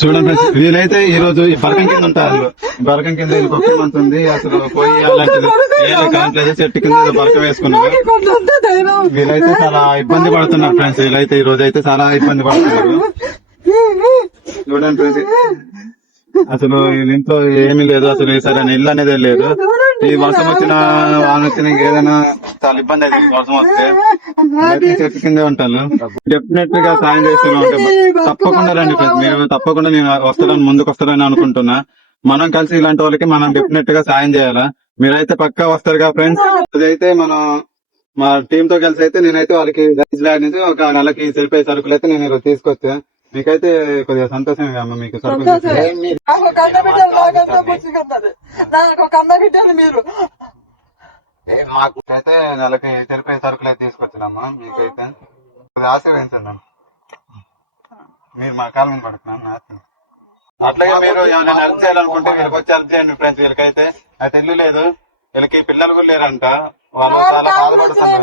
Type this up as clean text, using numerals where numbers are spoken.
చూడండి ఫ్రెండ్స్, వీలైతే ఈ రోజు ఈ బరకం కింద ఉంటారు. బరకం కింద వీళ్ళకి ఒక్క మంత్ ఉంది. అసలు పోయి అలాంటిది కాంట్లేదు, చెట్టు కింద బరకం వేసుకున్నారు. వీలైతే చాలా ఇబ్బంది పడుతున్నారు ఫ్రెండ్స్. వీలైతే ఈ రోజు అయితే చాలా ఇబ్బంది పడుతున్నారు. చూడండి ఫ్రెండ్స్, అసలు వీళ్ళ ఇంట్లో ఏమీ లేదు. అసలు సరైన ఇల్లు అనేది లేదు. ఈ వర్షం వచ్చిన వాన వచ్చిన ఏదైనా చాలా ఇబ్బంది అవుతుంది. వర్షం వస్తే అయితే చెట్టు కిందే ఉంటాను. డెఫినెట్ గా సాయం చేస్తూనే ఉంటాం. తప్పకుండా రండి ఫ్రెండ్స్, మీరు తప్పకుండా నేను వస్తానని ముందుకు వస్తారని అనుకుంటున్నా. మనం కలిసి ఇలాంటి వాళ్ళకి మనం డెఫినెట్ గా సాయం చేయాలా. మీరైతే పక్కా వస్తారు కదా ఫ్రెండ్స్. అదైతే మనం మా టీమ్ తో కలిసి అయితే నేనైతే వాళ్ళకి రైస్ బ్యాగ్ నుంచి ఒక నెలకి సరిపోయే సరుకులు అయితే నేను ఈరోజు తీసుకొచ్చా. మీకైతే కొద్దిగా సంతోషంగా అమ్మ, మీకు సరుకులు నాకు ఒక అన్న బిడ్డలు మీరు మాకు అయితే నెలకి సరిపోయే సరుకులు అయితే తీసుకొచ్చానమ్మా. మీకైతే కొద్దిగా ఆశీర్వదించండి. మీరు మా కాలం మీద పడుతున్నాను. అట్లాగే మీరు ఏమైనా హెల్ప్ చేయాలనుకుంటే వీళ్ళకి వచ్చి హెల్ప్ చేయండి ఫ్రెండ్స్. వీళ్ళకైతే అయితే ఇల్లు లేదు, వీళ్ళకి పిల్లలు కూడా లేరంట. వాళ్ళు చాలా బాధపడుతున్నారు.